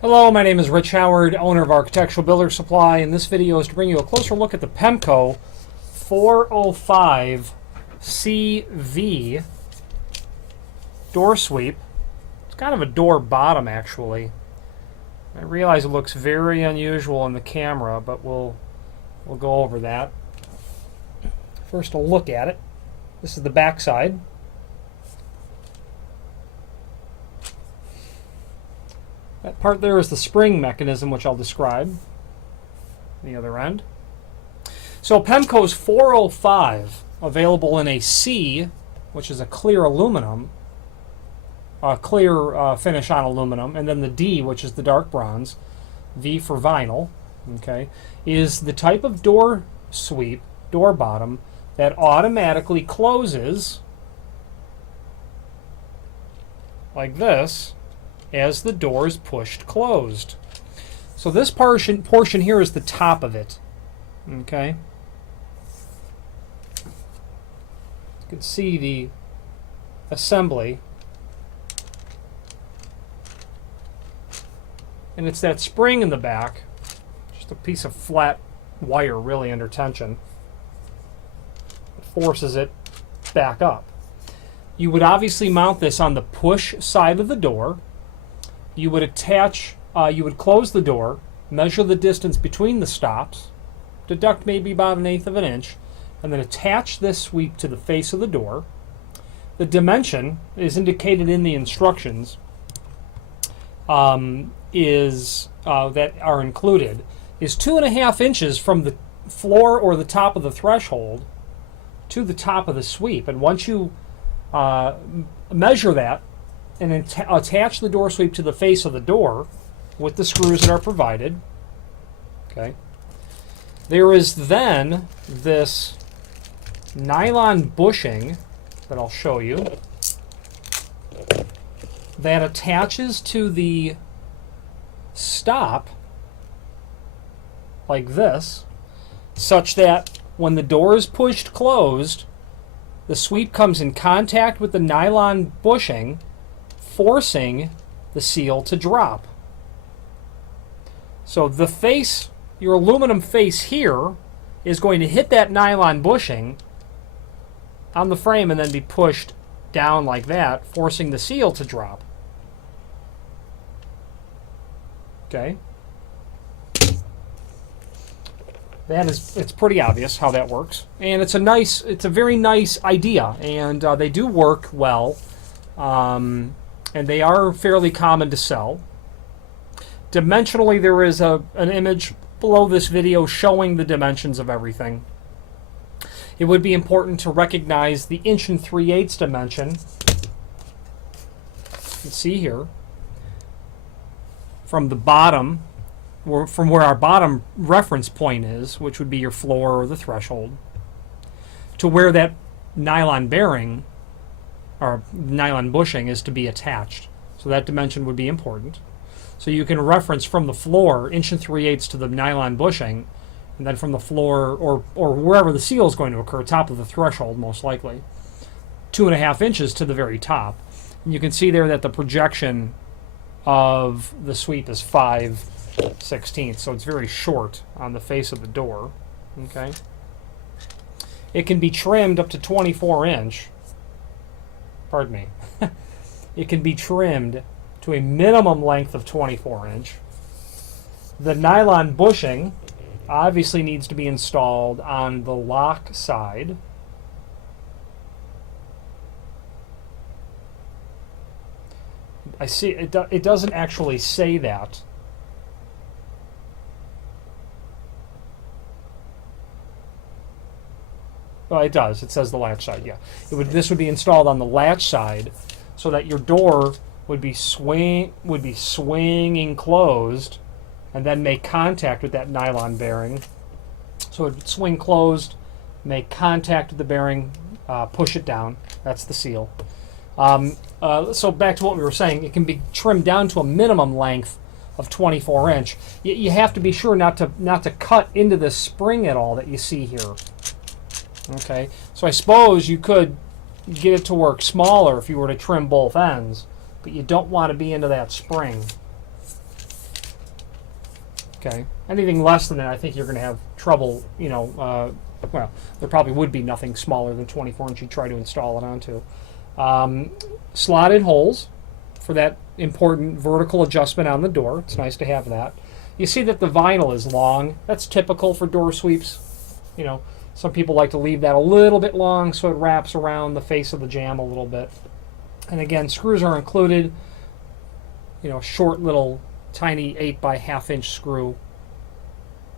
Hello, my name is Rich Howard, owner of Architectural Builder Supply, and this video is to bring you a closer look at the Pemco 405CV door sweep. It's kind of a door bottom, actually. I realize it looks very unusual in the camera, but we'll go over that. First, a look at it. This is the back side. That part there is the spring mechanism, which I'll describe. The other end. So Pemco's 405, available in a C, which is a clear aluminum, clear finish on aluminum, and then the D, which is the dark bronze, V for vinyl, okay, is the type of door sweep, door bottom, that automatically closes like this as the door is pushed closed. So this portion here is the top of it. Okay. You can see the assembly. And it's that spring in the back, just a piece of flat wire really under tension. It forces it back up. You would obviously mount this on the push side of the door. You would attach, you would close the door, measure the distance between the stops, deduct maybe about 1/8 of an inch, and then attach this sweep to the face of the door. The dimension is indicated in the instructions that are included, is 2.5 inches from the floor or the top of the threshold to the top of the sweep. And once you measure that, and then attach the door sweep to the face of the door with the screws that are provided. Okay. There is then this nylon bushing that I'll show you that attaches to the stop like this, such that when the door is pushed closed, the sweep comes in contact with the nylon bushing, forcing the seal to drop. So the face, your aluminum face here, is going to hit that nylon bushing on the frame and then be pushed down like that, forcing the seal to drop. Okay. It's pretty obvious how that works, and it's a very nice idea, and they do work well. And they are fairly common to sell. Dimensionally, there is an image below this video showing the dimensions of everything. It would be important to recognize the 1 3/8 dimension. You can see here from the bottom, from where our bottom reference point is, which would be your floor or the threshold, to where that nylon bearing or nylon bushing is to be attached. So that dimension would be important. So you can reference from the floor 1 3/8 to the nylon bushing, and then from the floor or wherever the seal is going to occur, top of the threshold most likely, 2.5 inches to the very top. And you can see there that the projection of the sweep is 5/16, so it's very short on the face of the door. Okay. It can be trimmed up to 24 inch. Pardon me. It can be trimmed to a minimum length of 24 inch. The nylon bushing obviously needs to be installed on the lock side. I see it doesn't actually say that. Well, it does. It says the latch side, yeah. This would be installed on the latch side so that your door would be swinging closed and then make contact with that nylon bearing. So it would swing closed, make contact with the bearing, push it down. That's the seal. So back to what we were saying, it can be trimmed down to a minimum length of 24 inch. You have to be sure not to cut into the spring at all that you see here. Okay, so I suppose you could get it to work smaller if you were to trim both ends, but you don't want to be into that spring. Okay. Anything less than that, I think you're going to have trouble, well, there probably would be nothing smaller than 24 inch you'd try to install it onto. Slotted holes for that important vertical adjustment on the door. It's nice to have that. You see that the vinyl is long. That's typical for door sweeps. Some people like to leave that a little bit long so it wraps around the face of the jamb a little bit. And again, screws are included. Short little tiny 8x1/2 inch screw.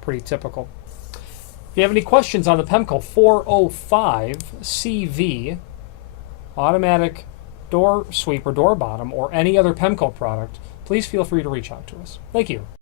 Pretty typical. If you have any questions on the Pemco 405CV automatic door sweep or door bottom or any other Pemco product, please feel free to reach out to us. Thank you.